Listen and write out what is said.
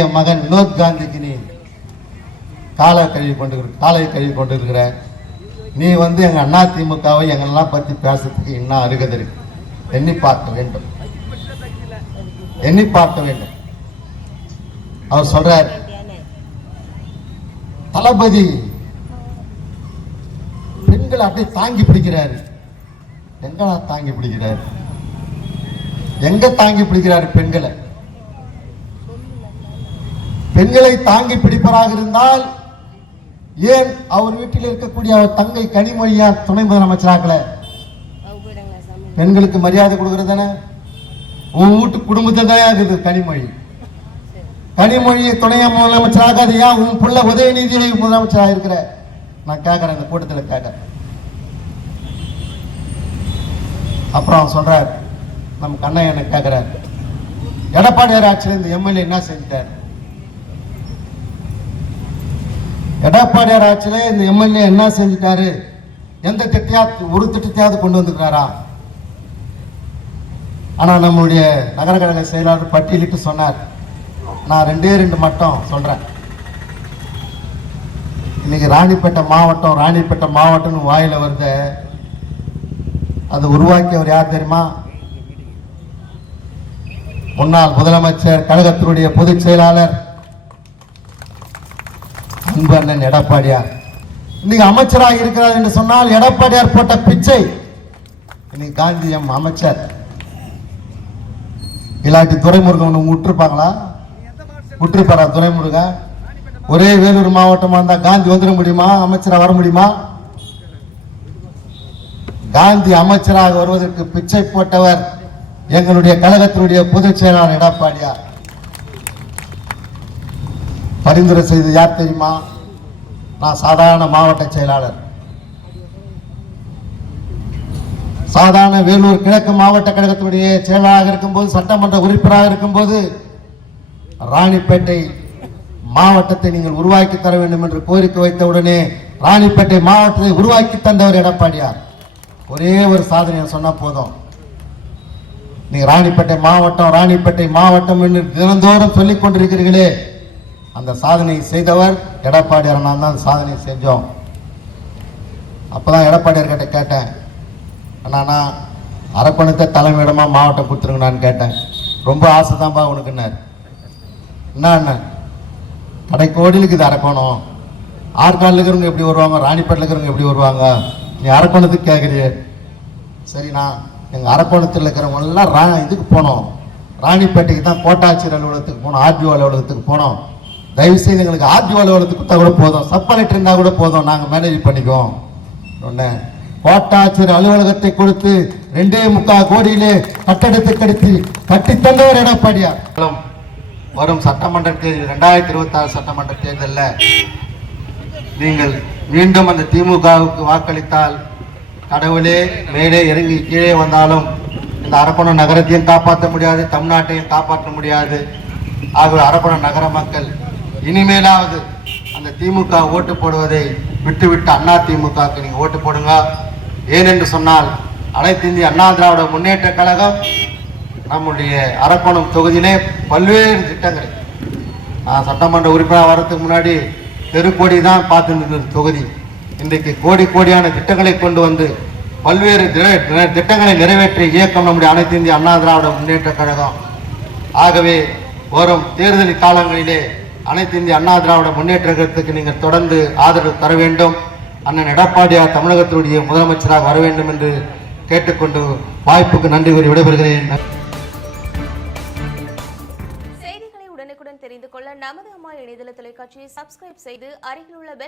என் மகன் வினோத் காந்திக்கு நீ காலை கழுவி கொண்டு காலை கழுவி கொண்டு இருக்கிற. நீ வந்து எங்க அண்ணா திமுகவை எங்களெல்லாம் பத்தி பேசுறதுக்கு இன்னும் அருகதை இருக்கு. எண்ணி பார்க்க வேண்டும். எண்ணி பார்க்க வேண்டும். அவர் சொல்றார் தளபதி பெண்களை அப்படியே தாங்கி பிடிக்கிறாரு. எங்களா தாங்கி பிடிக்கிறாரு? எங்க தாங்கி பிடிக்கிறாரு பெண்களை? பெண்களை தாங்கி பிடிப்பதாக இருந்தால் ஏன் அவர் வீட்டில் இருக்கக்கூடிய அவர் தங்கை கனிமொழியா துணை முதலமைச்சராகல? பெண்களுக்கு மரியாதை கொடுக்கறது தானே? உன் வீட்டு குடும்பத்தை தான் இருக்குது கனிமொழி. கனிமொழியை துணை முதலமைச்சராக அது ஏன் உன் பிள்ளை உதயநிதியை முதலமைச்சராக இருக்கிற? நான் கேட்கறேன் இந்த கூட்டத்தில் கேட்கறேன் அப்புறம் அவர் சொல்றார் நம்ம கண்ணன் எனக்கு கேட்கிறார் எடப்பாடியார் ஆட்சியில் இந்த எம்எல்ஏ என்ன செஞ்சிட்டார்? எடப்பாடியார் ஆட்சியில் இந்த எம்எல்ஏ என்ன செஞ்சிட்டாரு? எந்த திட்டையா ஒரு திட்டத்தையாவது கொண்டு வந்துக்கிறாரா ஆனால் நம்முடைய நகர கழக செயலாளர் பட்டியலிட்டு சொன்னார். நான் ரெண்டே ரெண்டு மட்டும் சொல்கிறேன் இன்னைக்கு ராணிப்பேட்டை மாவட்டம் ராணிப்பேட்டை மாவட்டம்னு வாயில் வருது. அது உருவாக்கியவர் யார் தெரியுமா? முன்னாள் முதலமைச்சர் கழகத்தினுடைய பொதுச் செயலாளர் அன்பு அண்ணன் எடப்பாடியார். இன்னைக்கு அமைச்சராக இருக்கிறார் என்று சொன்னால் எடப்பாடியார் போட்ட பிச்சை. இன்னைக்கு காந்தி எம் அமைச்சர். இல்லாட்டி துறைமுருகன் விட்டுருப்பாங்களா விட்டுருப்பாரா துரைமுருகன்? ஒரே வேலூர் மாவட்டமா இருந்தா காந்தி வந்துட முடியுமா? அமைச்சரா வர முடியுமா? காந்தி அமைச்சராக வருவதற்கு பிச்சை போட்டவர் எங்களுடைய கழகத்தினுடைய பொதுச் செயலாளர் எடப்பாடியார். பரிந்துரை செய்தது யார் தெரியுமா? நான் சாதாரண மாவட்ட செயலாளர். சாதாரண வேலூர் கிழக்கு மாவட்ட கழகத்தினுடைய செயலாளராக இருக்கும்போது சட்டமன்ற உறுப்பினராக இருக்கும்போது ராணிப்பேட்டை மாவட்டத்தை நீங்கள் உருவாக்கி தர வேண்டும் என்று கோரிக்கை வைத்தவுடனே ராணிப்பேட்டை மாவட்டத்தை உருவாக்கி தந்தவர் எடப்பாடியார். ஒரே ஒரு சாதனையை சொன்னால் போதும். நீங்கள் ராணிப்பேட்டை மாவட்டம் ராணிப்பேட்டை மாவட்டம் என்று தினந்தோறும் சொல்லிக் கொண்டிருக்கிறீர்களே அந்த சாதனை செய்தவர் எடப்பாடியார் நான் தான் சாதனை செஞ்சோம். அப்போ தான் எடப்பாடியார்கிட்ட கேட்டேன் அண்ணாண்ணா அரக்கோணத்தை தலைமையிடமாக மாவட்டம் கொடுத்துருங்க நான் கேட்டேன். ரொம்ப ஆசை தான்ப்பா உனக்குன்னார். என்ன அண்ணன் கடைக்கோடிலுக்கு இது அரக்கோணம். ஆற்காடில் இருக்கிறவங்க எப்படி வருவாங்க? ராணிப்பேட்டில் இருக்கிறவங்க எப்படி வருவாங்க? நீ அரக்கோணத்துக்கு கேட்குறிய சரிண்ணா எங்கள் அரக்கோணத்தில் இருக்கிறவங்க ரா இதுக்கு போனோம். ராணிப்பேட்டைக்கு தான் கோட்டாட்சியர் அலுவலகத்துக்கு போனோம் ஆர்டிஓ அலுவலகத்துக்கு போனோம். தயவு செய்து எங்களுக்கு ஆர்டிஓ அலுவலகத்துக்கு கொடுத்தா கூட போதும். சப் கலெக்டர் இருந்தால் கூட போதும். நாங்கள் மேனேஜ் பண்ணிக்குவோம். சொன்னேன். கோட்டாட்சியர் அலுவலகத்தை கொடுத்து ரெண்டே முக்கால் கோடியிலே கட்டடத்தை கடித்து கட்டி தந்தவர் எடப்பாடியார். வரும் சட்டமன்ற தேர்தல் ரெண்டாயிரத்தி இருபத்தி ஆறு சட்டமன்ற தேர்தலில் நீங்கள் மீண்டும் அந்த திமுகவுக்கு வாக்களித்தால் கடவுளே மேலே இறங்கி கீழே வந்தாலும் இந்த அரப்பணம் நகரத்தையும் காப்பாற்ற முடியாது தமிழ்நாட்டையும் காப்பாற்ற முடியாது. ஆகவே அரப்பணம் நகர மக்கள் இனிமேலாவது அந்த திமுக ஓட்டு போடுவதை விட்டுவிட்டு அண்ணா திமுகவுக்கு நீங்கள் ஓட்டு போடுங்க. ஏனென்று சொன்னால் அனைத்து இந்திய அண்ணா திராவிட முன்னேற்ற கழகம் நம்முடைய அரக்கோணம் தொகுதியிலே பல்வேறு திட்டங்கள் நான் சட்டமன்ற உறுப்பினர் வரதுக்கு முன்னாடி தெருக்கோடி தான் பார்த்துருந்த தொகுதி. இன்றைக்கு கோடி கோடியான திட்டங்களை கொண்டு வந்து பல்வேறு திட்டங்களை நிறைவேற்றிய இயக்கம் நம்முடைய அனைத்து இந்திய அண்ணா திராவிட முன்னேற்ற கழகம். ஆகவே வரும் தேர்தல் காலங்களிலே அனைத்து இந்திய அண்ணா திராவிட முன்னேற்ற கழகத்துக்கு நீங்கள் தொடர்ந்து ஆதரவு தர வேண்டும். அண்ணன் எடப்பாடியார் தமிழகத்தினுடைய முதலமைச்சராக வர வேண்டும் என்று கேட்டுக்கொண்டு வாய்ப்புக்கு நன்றி கூறி விடைபெறுகிறேன். செய்திகளை உடனுக்குடன் தெரிந்து கொள்ள நமது அம்மா இணையதள தொலைக்காட்சியை சப்ஸ்கிரைப் செய்து அருகில் உள்ள பெல்